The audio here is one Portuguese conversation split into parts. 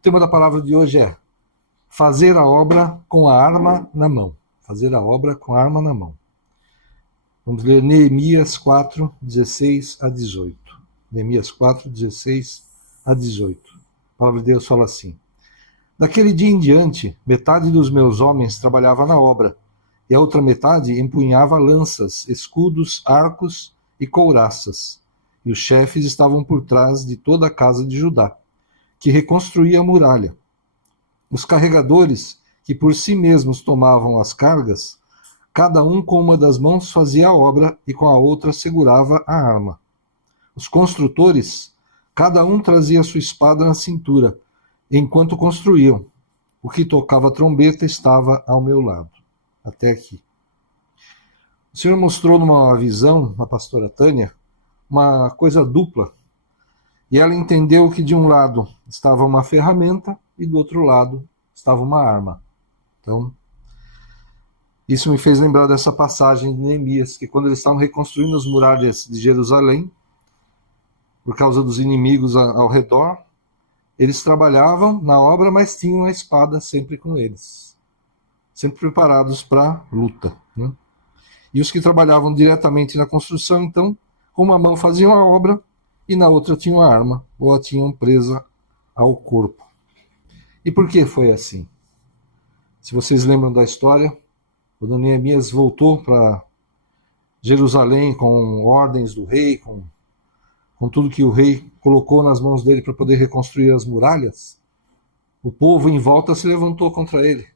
O tema da palavra de hoje é fazer a obra com a arma na mão. Fazer a obra com a arma na mão. Vamos ler Neemias 4, 16 a 18. Neemias 4, 16 a 18. A palavra de Deus fala assim: Daquele dia em diante, metade dos meus homens trabalhava na obra, e a outra metade empunhava lanças, escudos, arcos e couraças. E os chefes estavam por trás de toda a casa de Judá, que reconstruía a muralha. Os carregadores, que por si mesmos tomavam as cargas, cada um com uma das mãos fazia a obra e com a outra segurava a arma. Os construtores, cada um trazia sua espada na cintura, enquanto construíam. O que tocava trombeta estava ao meu lado. Até aqui. O Senhor mostrou numa visão, a pastora Tânia, uma coisa dupla. E ela entendeu que de um lado estava uma ferramenta e do outro lado estava uma arma. Então, isso me fez lembrar dessa passagem de Neemias, que quando eles estavam reconstruindo as muralhas de Jerusalém, por causa dos inimigos ao redor, eles trabalhavam na obra, mas tinham a espada sempre com eles, sempre preparados para a luta, né? E os que trabalhavam diretamente na construção, então, com uma mão faziam a obra e na outra tinham a arma, ou a tinham presa ao corpo. E por que foi assim? Se vocês lembram da história, quando Neemias voltou para Jerusalém com ordens do rei, com tudo que o rei colocou nas mãos dele para poder reconstruir as muralhas, o povo em volta se levantou contra ele.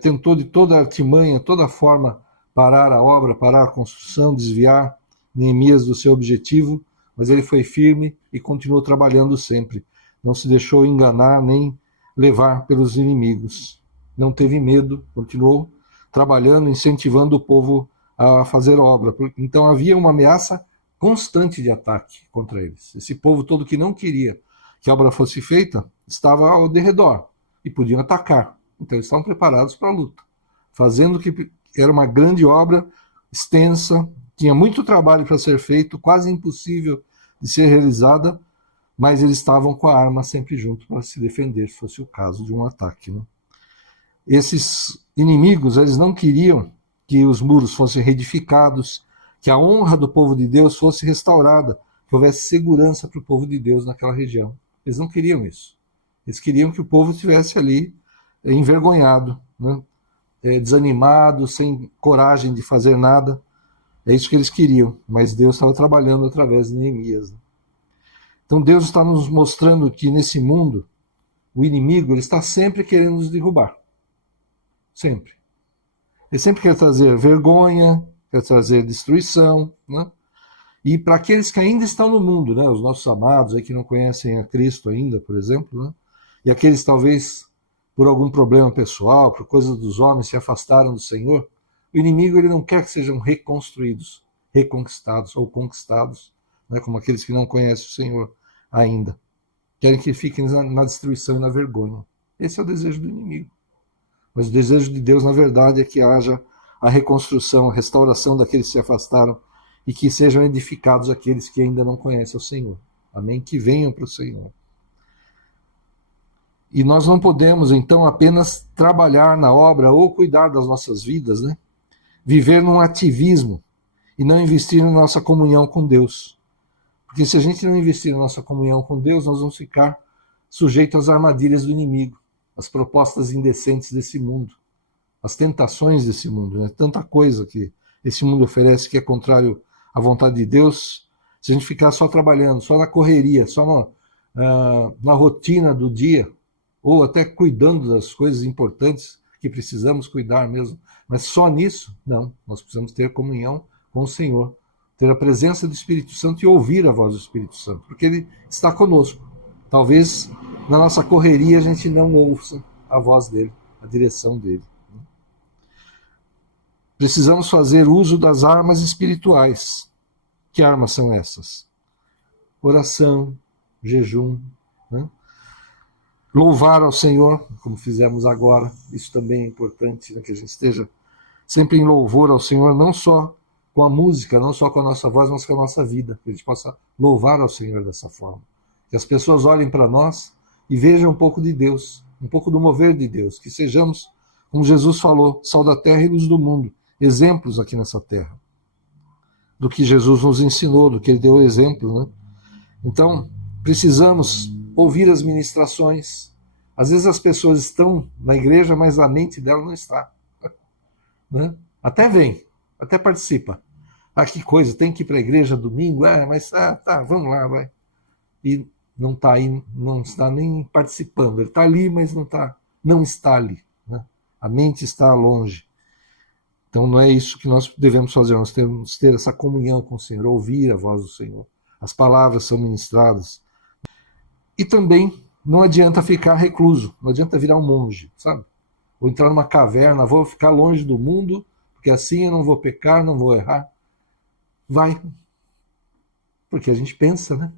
Tentou de toda a artimanha, toda a forma, parar a obra, parar a construção, desviar Neemias do seu objetivo, mas ele foi firme e continuou trabalhando sempre. Não se deixou enganar nem levar pelos inimigos. Não teve medo, continuou trabalhando, incentivando o povo a fazer obra. Então havia uma ameaça constante de ataque contra eles. Esse povo todo que não queria que a obra fosse feita, estava ao derredor e podiam atacar. Então eles estavam preparados para a luta, fazendo que era uma grande obra, extensa, tinha muito trabalho para ser feito, quase impossível de ser realizada, mas eles estavam com a arma sempre junto para se defender, se fosse o caso de um ataque, né? Esses inimigos, eles não queriam que os muros fossem reedificados, que a honra do povo de Deus fosse restaurada, que houvesse segurança para o povo de Deus naquela região. Eles não queriam isso. Eles queriam que o povo estivesse ali envergonhado, né? Desanimado, sem coragem de fazer nada. É isso que eles queriam, mas Deus estava trabalhando através de Neemias, né? Então Deus está nos mostrando que nesse mundo, o inimigo ele está sempre querendo nos derrubar. Sempre. Ele sempre quer trazer vergonha, quer trazer destruição, né? E para aqueles que ainda estão no mundo, né? Os nossos amados aí que não conhecem a Cristo ainda, por exemplo, né? E aqueles talvez por algum problema pessoal, por coisa dos homens, se afastaram do Senhor, o inimigo ele não quer que sejam reconstruídos, reconquistados ou conquistados, né? Como aqueles que não conhecem o Senhor ainda. Querem que fiquem na destruição e na vergonha. Esse é o desejo do inimigo. Mas o desejo de Deus, na verdade, é que haja a reconstrução, a restauração daqueles que se afastaram e que sejam edificados aqueles que ainda não conhecem o Senhor. Amém? Que venham para o Senhor. E nós não podemos, então, apenas trabalhar na obra ou cuidar das nossas vidas, né? Viver num ativismo e não investir na nossa comunhão com Deus. Porque se a gente não investir na nossa comunhão com Deus, nós vamos ficar sujeitos às armadilhas do inimigo, às propostas indecentes desse mundo, às tentações desse mundo, né? Tanta coisa que esse mundo oferece que é contrário à vontade de Deus. Se a gente ficar só trabalhando, só na correria, só na rotina do dia, ou até cuidando das coisas importantes que precisamos cuidar mesmo, mas só nisso, não. Nós precisamos ter comunhão com o Senhor, ter a presença do Espírito Santo e ouvir a voz do Espírito Santo, porque Ele está conosco. Talvez na nossa correria a gente não ouça a voz dEle, a direção dEle. Precisamos fazer uso das armas espirituais. Que armas são essas? Oração, jejum, né? Louvar ao Senhor, como fizemos agora, isso também é importante, né, que a gente esteja sempre em louvor ao Senhor, não só com a música, não só com a nossa voz, mas com a nossa vida, que a gente possa louvar ao Senhor dessa forma. Que as pessoas olhem para nós e veja um pouco de Deus, um pouco do mover de Deus, que sejamos, como Jesus falou, sal da terra e luz do mundo, exemplos aqui nessa terra, do que Jesus nos ensinou, do que ele deu exemplo, né? Então, precisamos ouvir as ministrações. Às vezes as pessoas estão na igreja, mas a mente dela não está, né? Até vem, até participa. Ah, que coisa, tem que ir para a igreja domingo? Mas tá, vamos lá, vai. E não está aí, não está nem participando. Ele está ali, mas não está ali, né? A mente está longe. Então não é isso que nós devemos fazer, nós temos que ter essa comunhão com o Senhor, ouvir a voz do Senhor. As palavras são ministradas. E também não adianta ficar recluso, não adianta virar um monge, sabe? Vou entrar numa caverna, vou ficar longe do mundo, porque assim eu não vou pecar, não vou errar. Vai. Porque a gente pensa, né?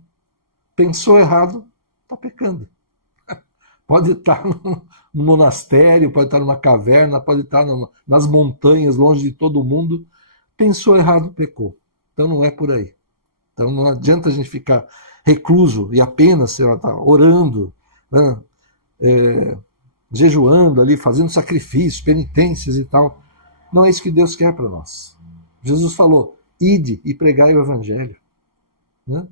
Pensou errado, está pecando. Pode estar no monastério, pode estar numa caverna, pode estar nas montanhas, longe de todo mundo. Pensou errado, pecou. Então não é por aí. Então não adianta a gente ficar recluso e apenas, sei lá, tá orando, né? Jejuando ali, fazendo sacrifícios, penitências e tal. Não é isso que Deus quer para nós. Jesus falou, ide e pregai o evangelho, né?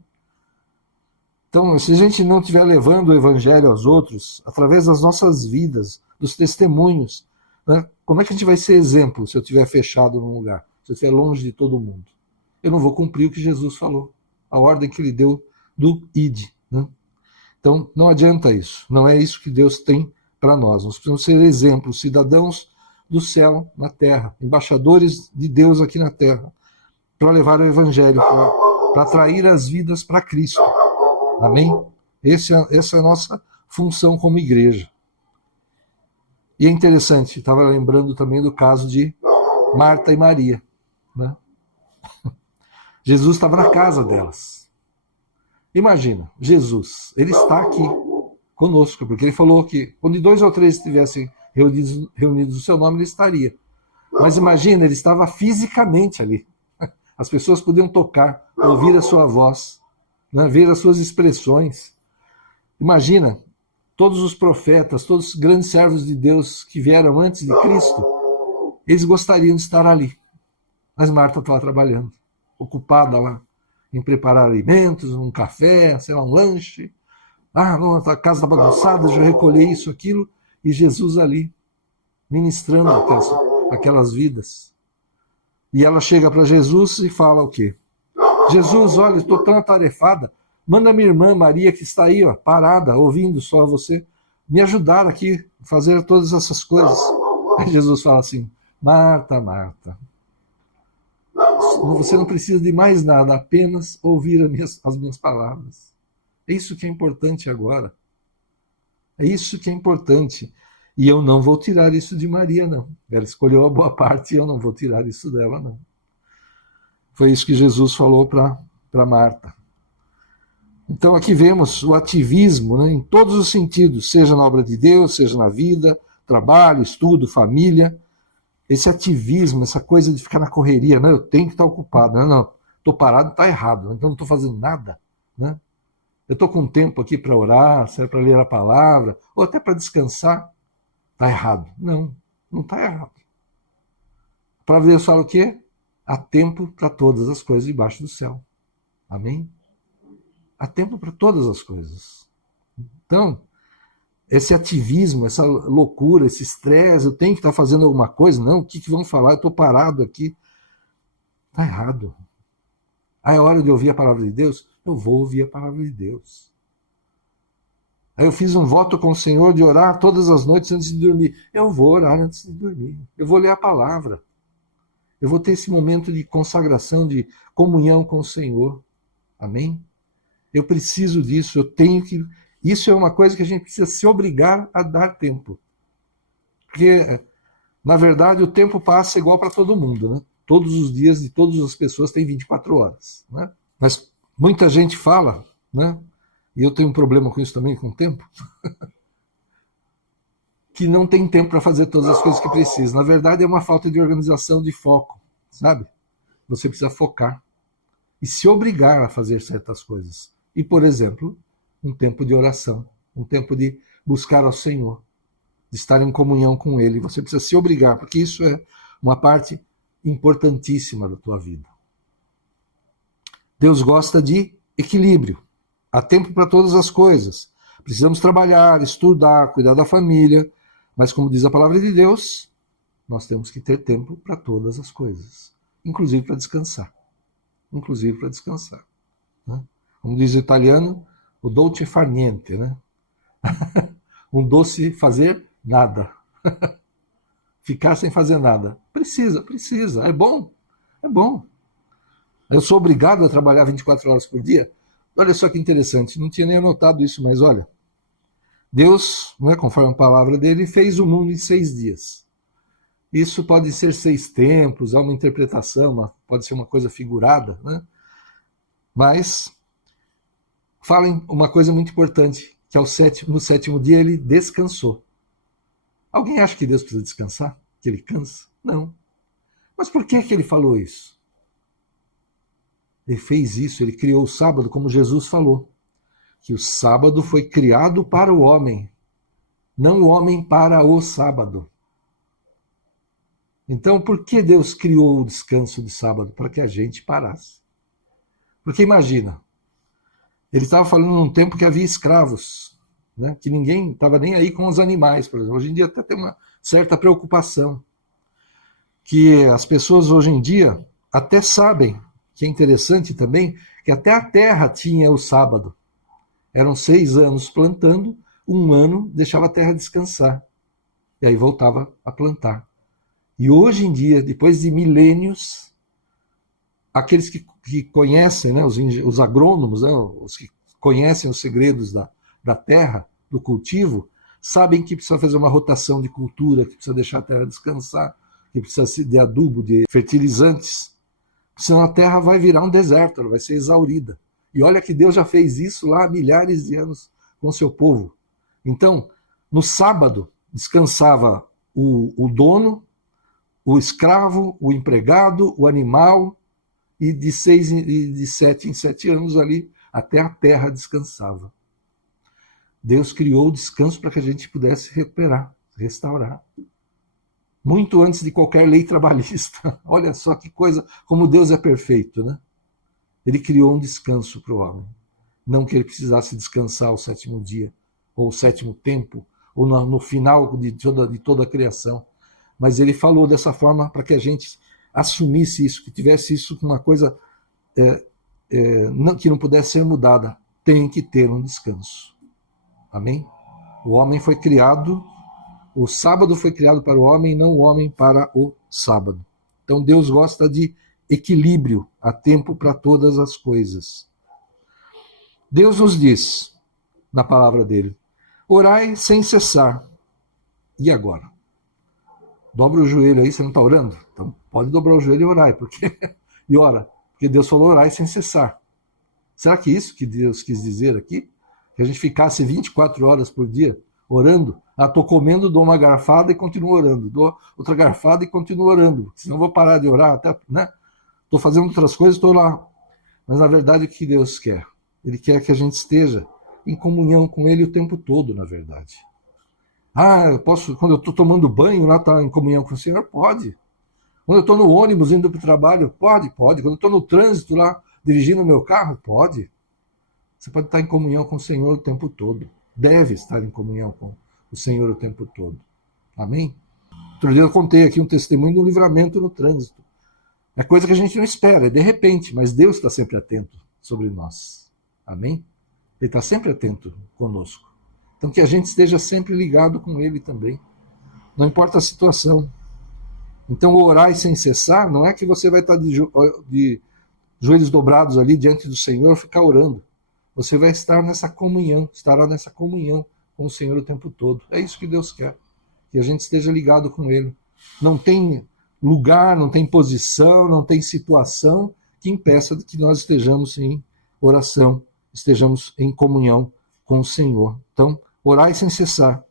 Então, se a gente não estiver levando o evangelho aos outros, através das nossas vidas, dos testemunhos, né, como é que a gente vai ser exemplo se eu estiver fechado num lugar, se eu estiver longe de todo mundo? Eu não vou cumprir o que Jesus falou, a ordem que ele deu do ide, né? Então, não adianta isso, não é isso que Deus tem para nós. Nós precisamos ser exemplos, cidadãos do céu na terra, embaixadores de Deus aqui na terra, para levar o evangelho, para atrair as vidas para Cristo. Amém? Essa é a nossa função como igreja. E é interessante, estava lembrando também do caso de Marta e Maria, né? Jesus estava na casa delas. Imagina, Jesus, ele está aqui conosco, porque ele falou que onde 2 ou 3 estivessem reunidos no seu nome, ele estaria. Mas imagina, ele estava fisicamente ali. As pessoas podiam tocar, ouvir a sua voz, né, ver as suas expressões. Imagina, todos os profetas, todos os grandes servos de Deus que vieram antes de Cristo, eles gostariam de estar ali. Mas Marta estava trabalhando, ocupada lá em preparar alimentos, um café, sei lá, um lanche. Não, a casa está bagunçada, deixa eu recolher isso, aquilo. E Jesus ali, ministrando aquelas vidas. E ela chega para Jesus e fala o quê? Jesus, olha, estou tão atarefada, manda minha irmã Maria, que está aí, ó, parada, ouvindo só você, me ajudar aqui a fazer todas essas coisas. Aí Jesus fala assim, Marta, Marta, você não precisa de mais nada, apenas ouvir as minhas palavras. É isso que é importante agora. É isso que é importante. E eu não vou tirar isso de Maria, não. Ela escolheu a boa parte e eu não vou tirar isso dela, não. Foi isso que Jesus falou para Marta. Então aqui vemos o ativismo, né, em todos os sentidos, seja na obra de Deus, seja na vida, trabalho, estudo, família. Esse ativismo, essa coisa de ficar na correria, não, eu tenho que estar ocupado. Não, estou parado, está errado, então não estou fazendo nada, né? Eu estou com tempo aqui para orar, para ler a palavra, ou até para descansar. Está errado. Não está errado. A palavra de Deus fala o quê? Há tempo para todas as coisas debaixo do céu. Amém? Há tempo para todas as coisas. Então, esse ativismo, essa loucura, esse estresse, eu tenho que estar fazendo alguma coisa, não, o que vão falar? Eu estou parado aqui. Está errado. É hora de ouvir a palavra de Deus? Eu vou ouvir a palavra de Deus. Aí eu fiz um voto com o Senhor de orar todas as noites antes de dormir. Eu vou orar antes de dormir. Eu vou ler a palavra. Eu vou ter esse momento de consagração, de comunhão com o Senhor. Amém? Eu preciso disso, eu tenho que... Isso é uma coisa que a gente precisa se obrigar a dar tempo. Porque, na verdade, o tempo passa igual para todo mundo, né? Todos os dias de todas as pessoas têm 24 horas, né? Mas muita gente fala, né? E eu tenho um problema com isso também, com o tempo, que não tem tempo para fazer todas as coisas que precisa. Na verdade, é uma falta de organização, de foco, sabe? Você precisa focar e se obrigar a fazer certas coisas. E, por exemplo, um tempo de oração, um tempo de buscar ao Senhor, de estar em comunhão com Ele. Você precisa se obrigar, porque isso é uma parte importantíssima da tua vida. Deus gosta de equilíbrio. Há tempo para todas as coisas. Precisamos trabalhar, estudar, cuidar da família, mas como diz a palavra de Deus, nós temos que ter tempo para todas as coisas, inclusive para descansar. Inclusive para descansar. Né? Como diz o italiano, o dolce far niente, né? Um doce fazer nada. Ficar sem fazer nada. Precisa. É bom. Eu sou obrigado a trabalhar 24 horas por dia? Olha só que interessante, não tinha nem anotado isso, mas olha, Deus, né, conforme a palavra dele, fez o mundo em 6 dias. Isso pode ser 6 tempos, há uma interpretação, pode ser uma coisa figurada, né? Mas falem uma coisa muito importante, que no 7º dia ele descansou. Alguém acha que Deus precisa descansar? Que ele cansa? Não. Mas por que ele falou isso? Ele fez isso, ele criou o sábado, como Jesus falou, que o sábado foi criado para o homem, não o homem para o sábado. Então, por que Deus criou o descanso de sábado? Para que a gente parasse. Porque imagina, ele estava falando num tempo que havia escravos, né? Que ninguém estava nem aí com os animais, por exemplo. Hoje em dia até tem uma certa preocupação, que as pessoas hoje em dia até sabem, que é interessante também, que até a terra tinha o sábado. Eram 6 anos plantando, 1 ano deixava a terra descansar. E aí voltava a plantar. E hoje em dia, depois de milênios, aqueles que conhecem, né, os agrônomos, né, os que conhecem os segredos da terra, do cultivo, sabem que precisa fazer uma rotação de cultura, que precisa deixar a terra descansar, que precisa de adubo, de fertilizantes, senão a terra vai virar um deserto, ela vai ser exaurida. E olha que Deus já fez isso lá há milhares de anos com o seu povo. Então, no sábado, descansava o dono, o escravo, o empregado, o animal, e de 7 em 7 anos ali, até a terra descansava. Deus criou o descanso para que a gente pudesse recuperar, restaurar. Muito antes de qualquer lei trabalhista. Olha só que coisa, como Deus é perfeito, né? Ele criou um descanso para o homem. Não que ele precisasse descansar o 7º dia, ou o 7º tempo, ou no final de toda a criação. Mas ele falou dessa forma para que a gente assumisse isso, que tivesse isso como uma coisa que não pudesse ser mudada. Tem que ter um descanso. Amém? O homem foi criado, o sábado foi criado para o homem, não o homem para o sábado. Então Deus gosta de equilíbrio, há tempo para todas as coisas. Deus nos diz, na palavra dele, orai sem cessar. E agora? Dobra o joelho aí, você não está orando? Então pode dobrar o joelho e orar, e ora, porque Deus falou orai sem cessar. Será que isso que Deus quis dizer aqui? Que a gente ficasse 24 horas por dia orando? Estou comendo, dou uma garfada e continuo orando. Dou outra garfada e continuo orando. Senão vou parar de orar, até, né? Estou fazendo outras coisas, estou lá. Mas na verdade o que Deus quer? Ele quer que a gente esteja em comunhão com Ele o tempo todo, na verdade. Eu posso, quando eu estou tomando banho, lá estar em comunhão com o Senhor? Pode. Quando eu estou no ônibus indo para o trabalho? Pode. Quando eu estou no trânsito lá, dirigindo o meu carro? Pode. Você pode estar em comunhão com o Senhor o tempo todo. Deve estar em comunhão com o Senhor o tempo todo. Amém? Outro dia eu contei aqui um testemunho do livramento no trânsito. É coisa que a gente não espera, é de repente, mas Deus está sempre atento sobre nós. Amém? Ele está sempre atento conosco. Então que a gente esteja sempre ligado com Ele também. Não importa a situação. Então orar sem cessar não é que você vai estar de joelhos dobrados ali diante do Senhor ficar orando. Você vai estar nessa comunhão, estará nessa comunhão com o Senhor o tempo todo. É isso que Deus quer, que a gente esteja ligado com Ele. Não tem lugar, não tem posição, não tem situação que impeça que nós estejamos em oração, estejamos em comunhão com o Senhor. Então, orai sem cessar.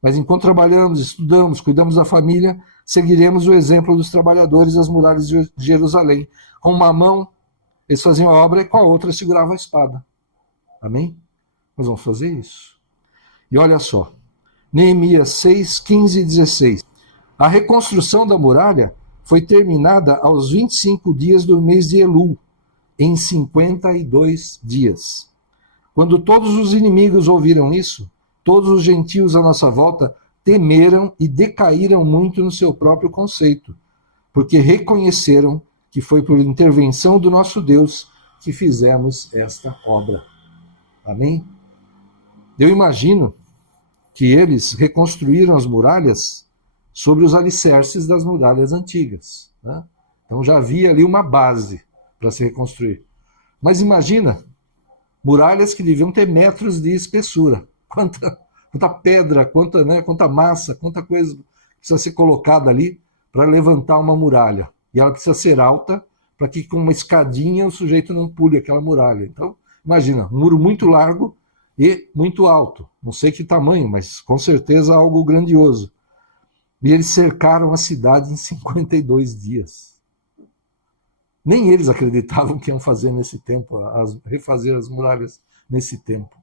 Mas enquanto trabalhamos, estudamos, cuidamos da família, seguiremos o exemplo dos trabalhadores das muralhas de Jerusalém. Com uma mão, eles faziam a obra e com a outra seguravam a espada. Amém? Nós vamos fazer isso. E olha só, Neemias 6, 15 e 16. A reconstrução da muralha foi terminada aos 25 dias do mês de Elul, em 52 dias. Quando todos os inimigos ouviram isso, todos os gentios à nossa volta temeram e decaíram muito no seu próprio conceito, porque reconheceram que foi por intervenção do nosso Deus que fizemos esta obra. Amém? Eu imagino que eles reconstruíram as muralhas sobre os alicerces das muralhas antigas, né? Então já havia ali uma base para se reconstruir. Mas imagina, muralhas que deviam ter metros de espessura. Quanta pedra, quanta massa, quanta coisa precisa ser colocada ali para levantar uma muralha. E ela precisa ser alta para que com uma escadinha o sujeito não pule aquela muralha. Então, imagina, um muro muito largo e muito alto. Não sei que tamanho, mas com certeza algo grandioso. E eles cercaram a cidade em 52 dias. Nem eles acreditavam que iam fazer nesse tempo, refazer as muralhas nesse tempo.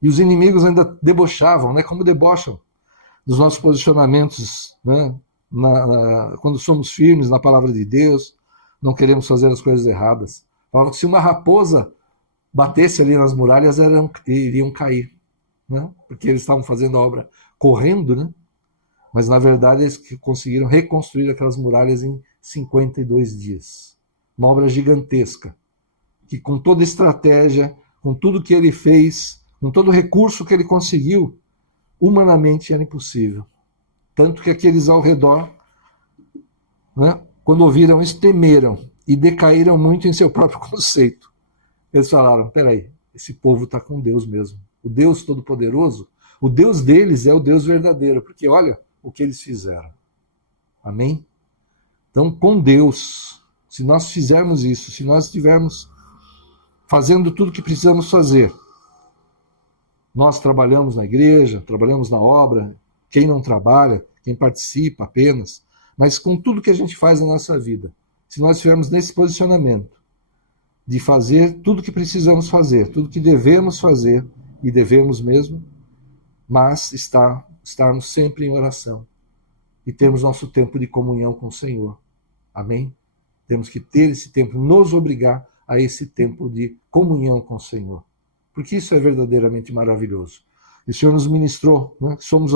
E os inimigos ainda debochavam, né? Como debocham dos nossos posicionamentos, né? Quando somos firmes na palavra de Deus, não queremos fazer as coisas erradas. Falavam que se uma raposa batesse ali nas muralhas, iriam cair, né? Porque eles estavam fazendo a obra correndo, né? Mas na verdade eles conseguiram reconstruir aquelas muralhas em 52 dias. Uma obra gigantesca, que com toda estratégia, com tudo que ele fez, com todo o recurso que ele conseguiu, humanamente era impossível. Tanto que aqueles ao redor, né, quando ouviram isso, temeram e decaíram muito em seu próprio conceito. Eles falaram, peraí, esse povo está com Deus mesmo. O Deus Todo-Poderoso, o Deus deles é o Deus verdadeiro, porque olha o que eles fizeram. Amém? Então, com Deus, se nós fizermos isso, se nós estivermos fazendo tudo o que precisamos fazer, nós trabalhamos na igreja, trabalhamos na obra, quem não trabalha, quem participa apenas, mas com tudo que a gente faz na nossa vida, se nós estivermos nesse posicionamento de fazer tudo o que precisamos fazer, tudo que devemos fazer, e devemos mesmo, mas estarmos sempre em oração e termos nosso tempo de comunhão com o Senhor. Amém? Temos que ter esse tempo, nos obrigar a esse tempo de comunhão com o Senhor, porque isso é verdadeiramente maravilhoso. E o Senhor nos ministrou, né, que somos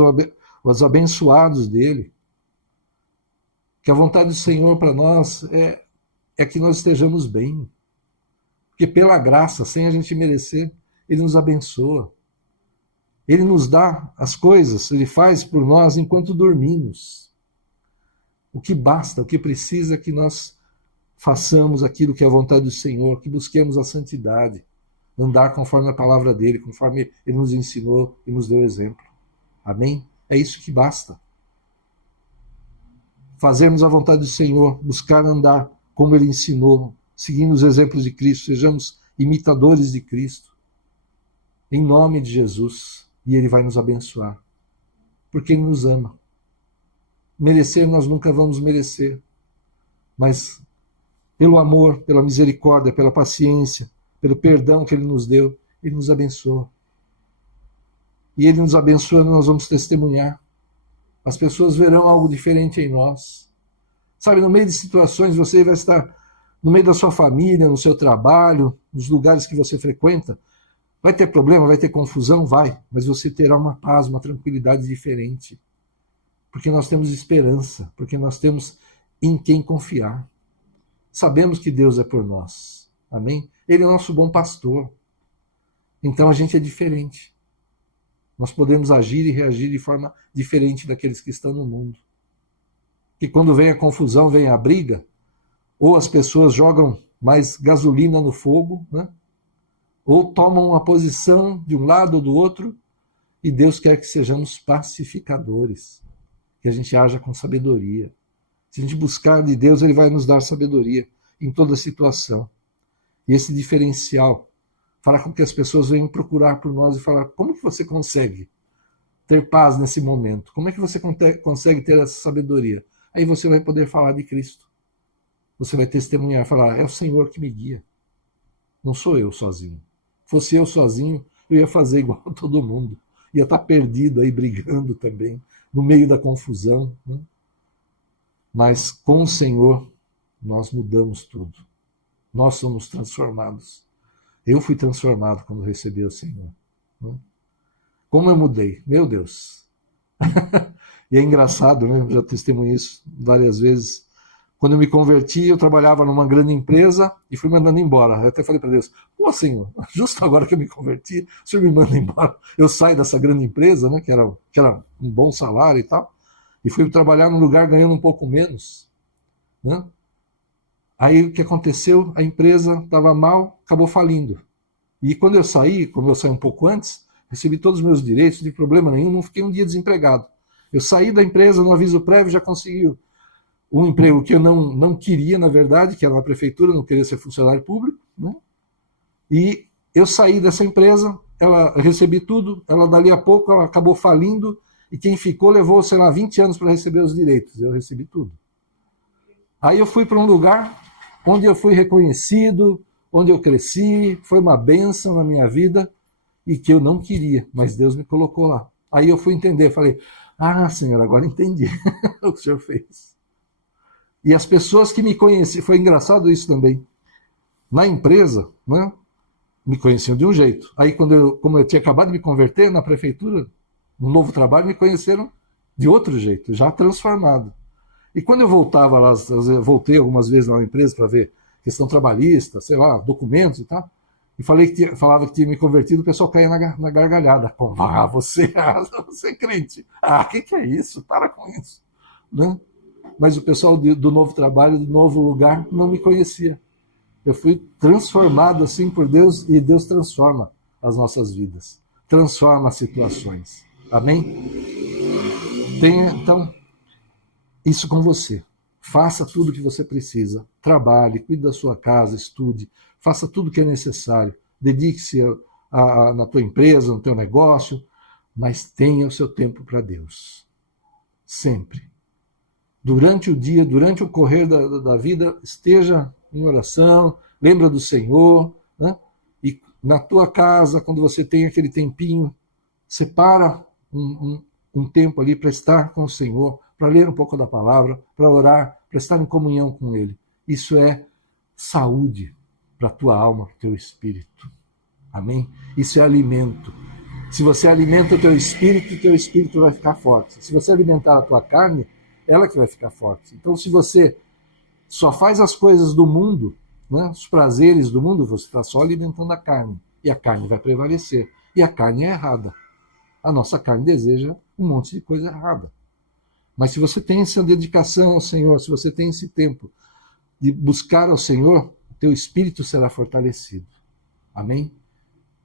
os abençoados dele, que a vontade do Senhor para nós é que nós estejamos bem, porque pela graça, sem a gente merecer, ele nos abençoa. Ele nos dá as coisas, ele faz por nós enquanto dormimos. O que basta, o que precisa é que nós façamos aquilo que é a vontade do Senhor, que busquemos a santidade, andar conforme a palavra dele, conforme ele nos ensinou e nos deu exemplo. Amém? É isso que basta. Fazermos a vontade do Senhor, buscar andar como ele ensinou, seguindo os exemplos de Cristo, sejamos imitadores de Cristo, em nome de Jesus, e ele vai nos abençoar, porque ele nos ama. Merecer nós nunca vamos merecer, mas pelo amor, pela misericórdia, pela paciência, pelo perdão que ele nos deu, ele nos abençoa. E ele nos abençoando, nós vamos testemunhar. As pessoas verão algo diferente em nós. Sabe, no meio de situações, você vai estar no meio da sua família, no seu trabalho, nos lugares que você frequenta. Vai ter problema, vai ter confusão? Vai. Mas você terá uma paz, uma tranquilidade diferente. Porque nós temos esperança, porque nós temos em quem confiar. Sabemos que Deus é por nós. Amém? Ele é o nosso bom pastor. Então a gente é diferente. Nós podemos agir e reagir de forma diferente daqueles que estão no mundo. Que quando vem a confusão, vem a briga, ou as pessoas jogam mais gasolina no fogo, né? Ou tomam uma posição de um lado ou do outro, e Deus quer que sejamos pacificadores, que a gente haja com sabedoria. Se a gente buscar de Deus, ele vai nos dar sabedoria em toda situação. E esse diferencial fará com que as pessoas venham procurar por nós e falar, como que você consegue ter paz nesse momento? Como é que você consegue ter essa sabedoria? Aí você vai poder falar de Cristo. Você vai testemunhar, falar, é o Senhor que me guia. Não sou eu sozinho. Fosse eu sozinho, eu ia fazer igual a todo mundo. ia estar perdido aí, brigando também, no meio da confusão, né? Mas com o Senhor, nós mudamos tudo. Nós somos transformados. Eu fui transformado quando recebi o Senhor, né? Como eu mudei, meu Deus. E é engraçado, né? Eu já testemunhei isso várias vezes. Quando eu me converti, eu trabalhava numa grande empresa e fui mandando embora. Eu até falei para Deus, pô, Senhor, justo agora que eu me converti, o Senhor me manda embora. Eu saio dessa grande empresa, né, que era um bom salário e tal, e fui trabalhar num lugar ganhando um pouco menos, né? Aí o que aconteceu? A empresa estava mal, acabou falindo. E quando eu saí, como eu saí um pouco antes, recebi todos os meus direitos, não tive problema nenhum, não fiquei um dia desempregado. Eu saí da empresa no aviso prévio, já consegui um emprego que eu não queria, na verdade, que era na prefeitura, não queria ser funcionário público, né? E eu saí dessa empresa, eu recebi tudo, ela dali a pouco ela acabou falindo, e quem ficou levou, sei lá, 20 anos para receber os direitos, eu recebi tudo. Aí eu fui para um lugar onde eu fui reconhecido, onde eu cresci, foi uma bênção na minha vida, e que eu não queria, mas Deus me colocou lá. Aí eu fui entender, falei, Senhor, agora entendi o que o Senhor fez. E as pessoas que me conheciam, foi engraçado isso também. Na empresa, né, me conheciam de um jeito. Aí, como eu tinha acabado de me converter na prefeitura, um novo trabalho, me conheceram de outro jeito, já transformado. E quando eu voltava lá, eu voltei algumas vezes na empresa para ver questão trabalhista, sei lá, documentos e tal, e falava que tinha me convertido, o pessoal caía na gargalhada. Você é crente. Que é isso? Para com isso. Né? Mas o pessoal do novo trabalho, do novo lugar, não me conhecia. Eu fui transformado assim por Deus, e Deus transforma as nossas vidas, transforma as situações. Amém? Tenha, então, isso com você. Faça tudo o que você precisa. Trabalhe, cuide da sua casa, estude, faça tudo o que é necessário. Dedique-se na tua empresa, no teu negócio, mas tenha o seu tempo para Deus. Sempre. Durante o dia, durante o correr da vida, esteja em oração, lembra do Senhor, né? E na tua casa, quando você tem aquele tempinho, separa um tempo ali para estar com o Senhor, para ler um pouco da palavra, para orar, para estar em comunhão com Ele. Isso é saúde para a tua alma, para o teu espírito. Amém? Isso é alimento. Se você alimenta o teu espírito vai ficar forte. Se você alimentar a tua carne, ela que vai ficar forte. Então, se você só faz as coisas do mundo, né, os prazeres do mundo, você está só alimentando a carne. E a carne vai prevalecer. E a carne é errada. A nossa carne deseja um monte de coisa errada. Mas se você tem essa dedicação ao Senhor, se você tem esse tempo de buscar ao Senhor, o teu espírito será fortalecido. Amém?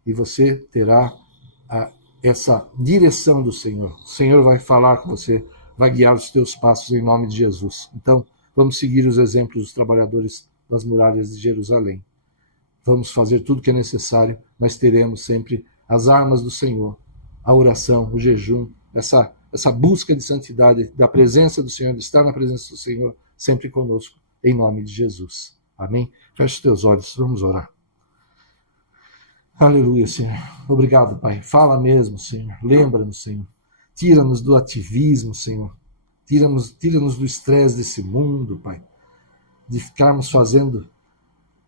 E você terá essa direção do Senhor. O Senhor vai falar com você, vai guiar os teus passos em nome de Jesus. Então, vamos seguir os exemplos dos trabalhadores das muralhas de Jerusalém. Vamos fazer tudo o que é necessário, mas teremos sempre as armas do Senhor, a oração, o jejum, essa busca de santidade, da presença do Senhor, de estar na presença do Senhor, sempre conosco, em nome de Jesus. Amém? Feche os teus olhos, vamos orar. Aleluia, Senhor. Obrigado, Pai. Fala mesmo, Senhor. Lembra-nos, Senhor. Tira-nos do ativismo, Senhor. Tira-nos do estresse desse mundo, Pai. De ficarmos fazendo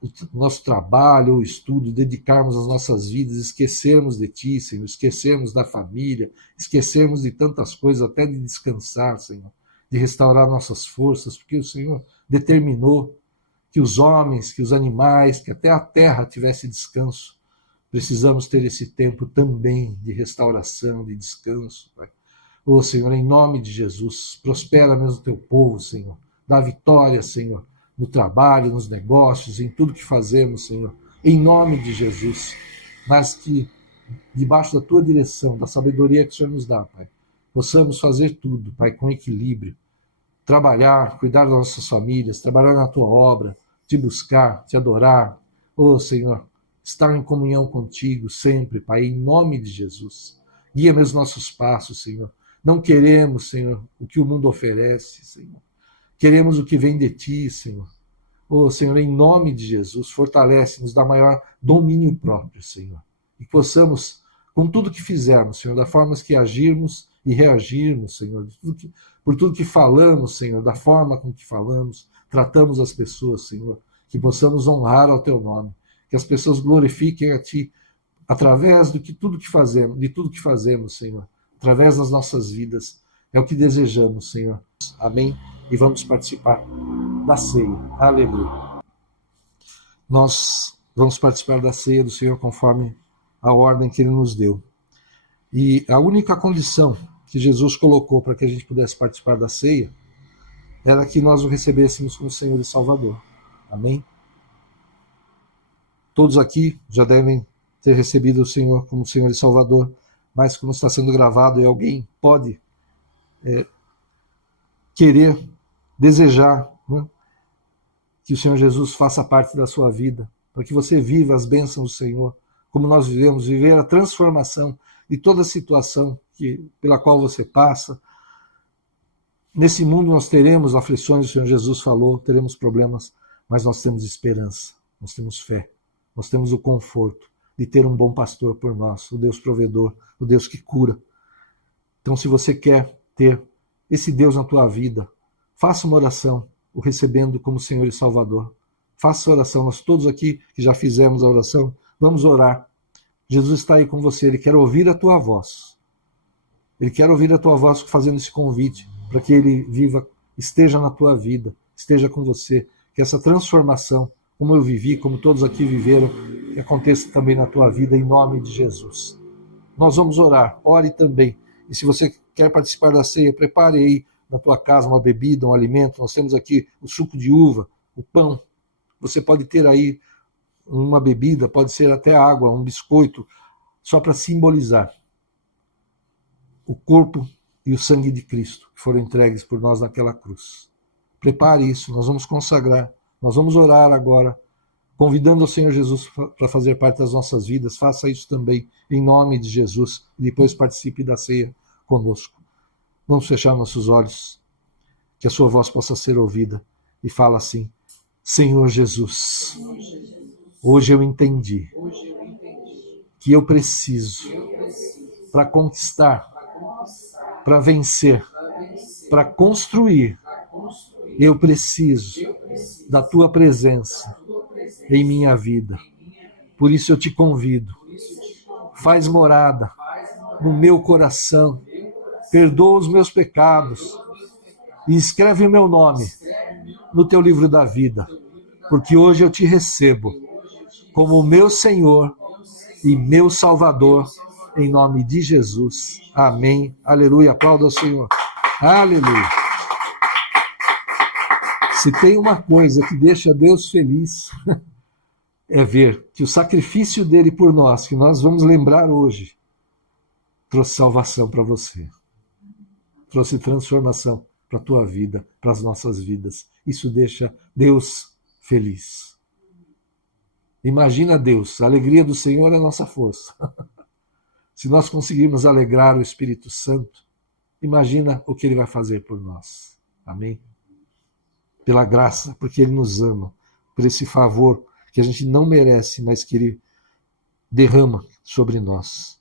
o nosso trabalho, o estudo, dedicarmos as nossas vidas, esquecermos de Ti, Senhor. Esquecermos da família, esquecermos de tantas coisas, até de descansar, Senhor. De restaurar nossas forças, porque o Senhor determinou que os homens, que os animais, que até a terra tivesse descanso. Precisamos ter esse tempo também de restauração, de descanso, Pai. Ô, Senhor, em nome de Jesus, prospera mesmo o teu povo, Senhor. Dá vitória, Senhor, no trabalho, nos negócios, em tudo que fazemos, Senhor. Em nome de Jesus. Mas que, debaixo da tua direção, da sabedoria que o Senhor nos dá, Pai, possamos fazer tudo, Pai, com equilíbrio. Trabalhar, cuidar das nossas famílias, trabalhar na tua obra, te buscar, te adorar. Ô, Senhor, estar em comunhão contigo sempre, Pai, em nome de Jesus. Guia meus nossos passos, Senhor. Não queremos, Senhor, o que o mundo oferece, Senhor. Queremos o que vem de Ti, Senhor. Ô, Senhor, em nome de Jesus, fortalece-nos, dá maior domínio próprio, Senhor. E possamos com tudo que fizermos, Senhor, da forma que agirmos e reagirmos, Senhor, por tudo que falamos, Senhor, da forma com que falamos, tratamos as pessoas, Senhor, que possamos honrar ao Teu nome, que as pessoas glorifiquem a Ti através de tudo que fazemos, Senhor, através das nossas vidas. É o que desejamos, Senhor. Amém? E vamos participar da ceia. Aleluia. Nós vamos participar da ceia do Senhor conforme a ordem que Ele nos deu. E a única condição que Jesus colocou para que a gente pudesse participar da ceia era que nós o recebêssemos como Senhor e Salvador. Amém? Todos aqui já devem ter recebido o Senhor como Senhor e Salvador, mas como está sendo gravado e alguém pode querer, desejar, né, que o Senhor Jesus faça parte da sua vida, para que você viva as bênçãos do Senhor, como nós vivemos, viver a transformação de toda a situação pela qual você passa. Nesse mundo nós teremos aflições, o Senhor Jesus falou, teremos problemas, mas nós temos esperança, nós temos fé, nós temos o conforto de ter um bom pastor por nós, o Deus provedor, o Deus que cura. Então, se você quer ter esse Deus na tua vida, faça uma oração, o recebendo como Senhor e Salvador. Faça a oração, nós todos aqui que já fizemos a oração, vamos orar. Jesus está aí com você, Ele quer ouvir a tua voz. Ele quer ouvir a tua voz fazendo esse convite, para que Ele esteja na tua vida, esteja com você, que essa transformação, como eu vivi, como todos aqui viveram, que aconteça também na tua vida, em nome de Jesus. Nós vamos orar, ore também. E se você quer participar da ceia, prepare aí na tua casa uma bebida, um alimento. Nós temos aqui o suco de uva, o pão. Você pode ter aí uma bebida, pode ser até água, um biscoito, só para simbolizar o corpo e o sangue de Cristo que foram entregues por nós naquela cruz. Prepare isso, nós vamos consagrar, nós vamos orar agora, convidando o Senhor Jesus para fazer parte das nossas vidas. Faça isso também, em nome de Jesus, e depois participe da ceia conosco. Vamos fechar nossos olhos, que a sua voz possa ser ouvida, e fala assim: Senhor Jesus, hoje eu entendi que eu preciso, para conquistar, para vencer, para construir, eu preciso da tua presença em minha vida. Por isso eu te convido, faz morada no meu coração, perdoa os meus pecados e escreve o meu nome no teu livro da vida, porque hoje eu te recebo como o meu Senhor e meu Salvador, em nome de Jesus. Amém. Aleluia. Aplauda ao Senhor. Aleluia. Se tem uma coisa que deixa Deus feliz, é ver que o sacrifício dele por nós, que nós vamos lembrar hoje, trouxe salvação para você. Trouxe transformação para a tua vida, para as nossas vidas. Isso deixa Deus feliz. Imagina Deus, a alegria do Senhor é a nossa força. Se nós conseguirmos alegrar o Espírito Santo, imagina o que Ele vai fazer por nós. Amém? Pela graça, porque Ele nos ama, por esse favor que a gente não merece, mas que Ele derrama sobre nós.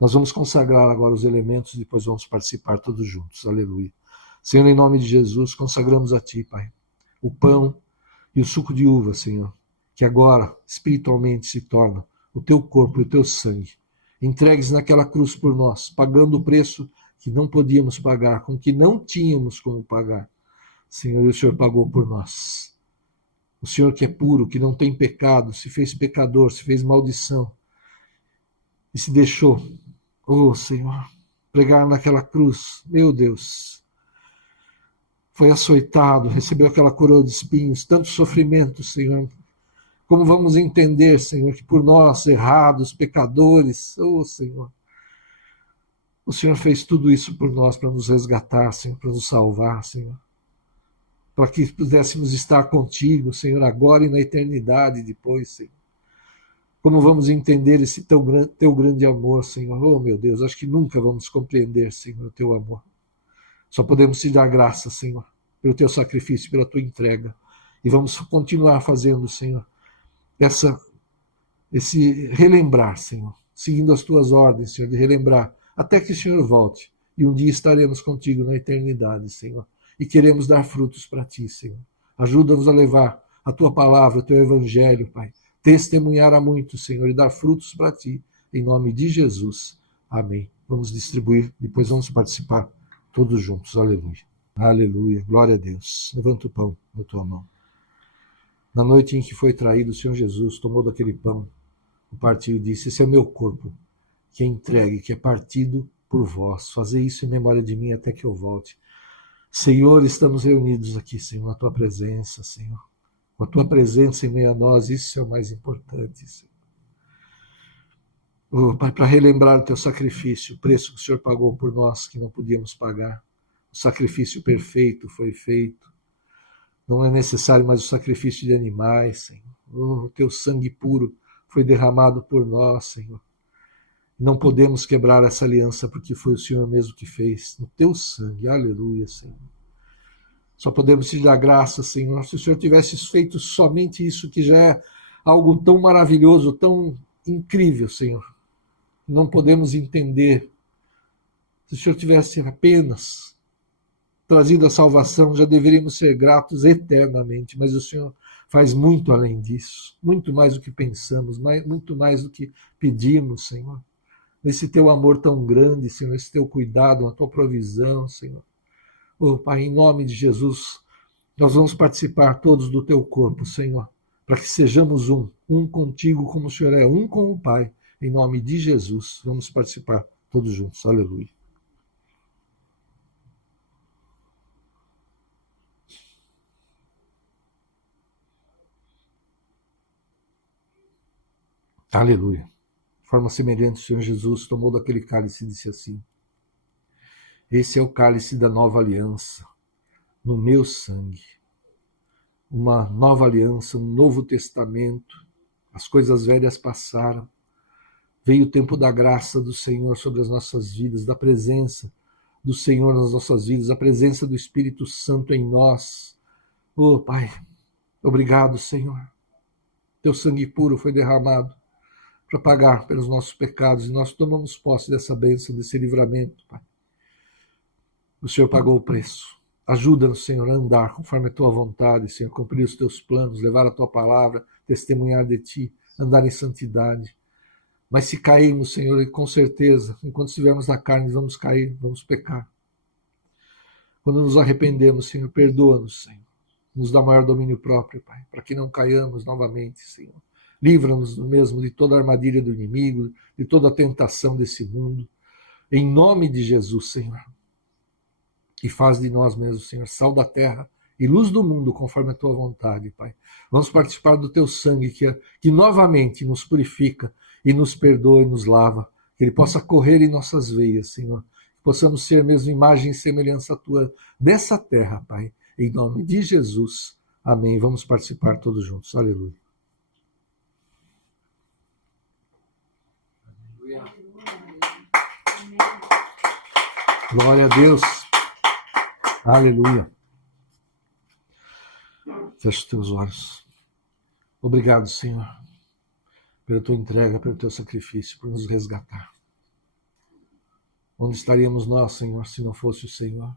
Nós vamos consagrar agora os elementos e depois vamos participar todos juntos. Aleluia. Senhor, em nome de Jesus, consagramos a Ti, Pai, o pão e o suco de uva, Senhor, que agora espiritualmente se torna o Teu corpo e o Teu sangue, entregues naquela cruz por nós, pagando o preço que não podíamos pagar, com que não tínhamos como pagar. Senhor, o Senhor pagou por nós. O Senhor que é puro, que não tem pecado, se fez pecador, se fez maldição e se deixou, oh Senhor, pregar naquela cruz. Meu Deus, foi açoitado, recebeu aquela coroa de espinhos, tanto sofrimento, Senhor. Como vamos entender, Senhor, que por nós, errados, pecadores, oh Senhor, o Senhor fez tudo isso por nós, para nos resgatar, Senhor, para nos salvar, Senhor, para que pudéssemos estar contigo, Senhor, agora e na eternidade depois, Senhor. Como vamos entender esse teu grande amor, Senhor? Oh, meu Deus, acho que nunca vamos compreender, Senhor, o teu amor. Só podemos te dar graça, Senhor, pelo teu sacrifício, pela tua entrega. E vamos continuar fazendo, Senhor, esse relembrar, Senhor, seguindo as tuas ordens, Senhor, de relembrar, até que o Senhor volte. E um dia estaremos contigo na eternidade, Senhor. E queremos dar frutos para ti, Senhor. Ajuda-nos a levar a tua palavra, o teu evangelho, Pai. Testemunhar a muitos, Senhor, e dar frutos para ti. Em nome de Jesus. Amém. Vamos distribuir, depois vamos participar todos juntos. Aleluia. Aleluia. Glória a Deus. Levanta o pão na tua mão. Na noite em que foi traído, o Senhor Jesus tomou daquele pão, o partiu e disse: esse é o meu corpo, que é entregue, que é partido por vós. Fazei isso em memória de mim até que eu volte. Senhor, estamos reunidos aqui, Senhor, na tua presença, Senhor. Com a tua presença em meio a nós, isso é o mais importante, Senhor. Oh, Pai, para relembrar o teu sacrifício, o preço que o Senhor pagou por nós, que não podíamos pagar. O sacrifício perfeito foi feito. Não é necessário mais o sacrifício de animais, Senhor. Oh, o teu sangue puro foi derramado por nós, Senhor. Não podemos quebrar essa aliança, porque foi o Senhor mesmo que fez, no teu sangue. Aleluia, Senhor. Só podemos te dar graça, Senhor, se o Senhor tivesse feito somente isso, que já é algo tão maravilhoso, tão incrível, Senhor. Não podemos entender. Se o Senhor tivesse apenas trazido a salvação, já deveríamos ser gratos eternamente, mas o Senhor faz muito além disso, muito mais do que pensamos, muito mais do que pedimos, Senhor. Nesse teu amor tão grande, Senhor, esse teu cuidado, a tua provisão, Senhor. Oh, Pai, em nome de Jesus, nós vamos participar todos do teu corpo, Senhor, para que sejamos um contigo como o Senhor é, um com o Pai. Em nome de Jesus, vamos participar todos juntos. Aleluia. Aleluia. De forma semelhante, o Senhor Jesus tomou daquele cálice e disse assim: esse é o cálice da nova aliança, no meu sangue. Uma nova aliança, um novo testamento. As coisas velhas passaram. Veio o tempo da graça do Senhor sobre as nossas vidas, da presença do Senhor nas nossas vidas, a presença do Espírito Santo em nós. Oh, Pai, obrigado, Senhor. Teu sangue puro foi derramado para pagar pelos nossos pecados, e nós tomamos posse dessa bênção, desse livramento, Pai. O Senhor pagou o preço. Ajuda-nos, Senhor, a andar conforme a tua vontade, Senhor, cumprir os teus planos, levar a tua palavra, testemunhar de ti, andar em santidade. Mas se cairmos, Senhor, e com certeza, enquanto estivermos na carne, vamos cair, vamos pecar. Quando nos arrependemos, Senhor, perdoa-nos, Senhor. Nos dá maior domínio próprio, Pai, para que não caiamos novamente, Senhor. Livra-nos mesmo de toda a armadilha do inimigo, de toda a tentação desse mundo. Em nome de Jesus, Senhor. E faz de nós mesmos, Senhor, sal da terra e luz do mundo, conforme a tua vontade, Pai. Vamos participar do teu sangue, que novamente nos purifica e nos perdoa e nos lava. Que ele possa correr em nossas veias, Senhor. Que possamos ser mesmo imagem e semelhança tua nessa terra, Pai. Em nome de Jesus. Amém. Vamos participar todos juntos. Aleluia. Glória a Deus. Aleluia. Feche os teus olhos. Obrigado, Senhor, pela tua entrega, pelo teu sacrifício, por nos resgatar. Onde estaríamos nós, Senhor, se não fosse o Senhor?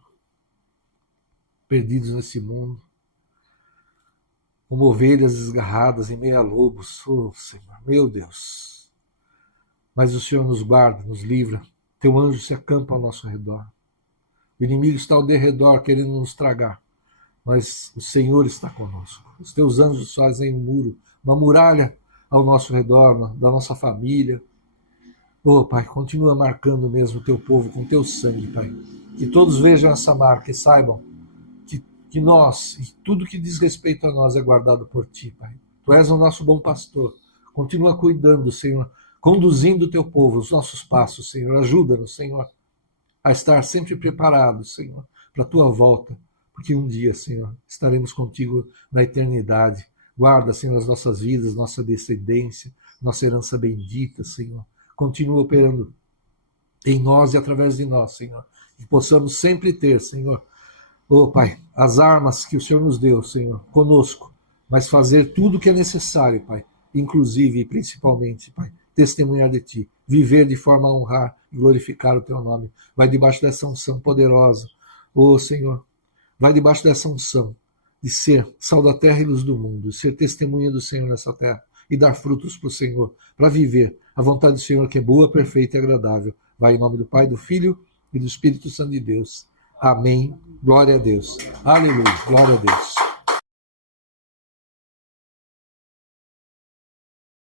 Perdidos nesse mundo, como ovelhas desgarradas em meio a lobos. Oh, Senhor, meu Deus. Mas o Senhor nos guarda, nos livra. Teu anjo se acampa ao nosso redor. O inimigo está ao derredor querendo nos tragar, mas o Senhor está conosco. Os teus anjos fazem um muro, uma muralha ao nosso redor, da nossa família. Oh, Pai, continua marcando mesmo o teu povo com teu sangue, Pai. Que todos vejam essa marca e saibam que nós, e tudo que diz respeito a nós é guardado por Ti, Pai. Tu és o nosso bom pastor. Continua cuidando, Senhor, conduzindo o teu povo, os nossos passos, Senhor. Ajuda-nos, Senhor, a estar sempre preparados, Senhor, para a tua volta, porque um dia, Senhor, estaremos contigo na eternidade. Guarda, Senhor, as nossas vidas, nossa descendência, nossa herança bendita, Senhor. Continua operando em nós e através de nós, Senhor. Que possamos sempre ter, Senhor, oh, Pai, as armas que o Senhor nos deu, Senhor, conosco, mas fazer tudo o que é necessário, Pai, inclusive e principalmente, Pai, testemunhar de Ti, viver de forma a honrar e glorificar o Teu nome. Vai debaixo dessa unção poderosa, ô Senhor, vai debaixo dessa unção de ser sal da terra e luz do mundo, ser testemunha do Senhor nessa terra e dar frutos para o Senhor, para viver a vontade do Senhor que é boa, perfeita e agradável. Vai em nome do Pai, do Filho e do Espírito Santo de Deus. Amém. Glória a Deus. Aleluia. Glória a Deus.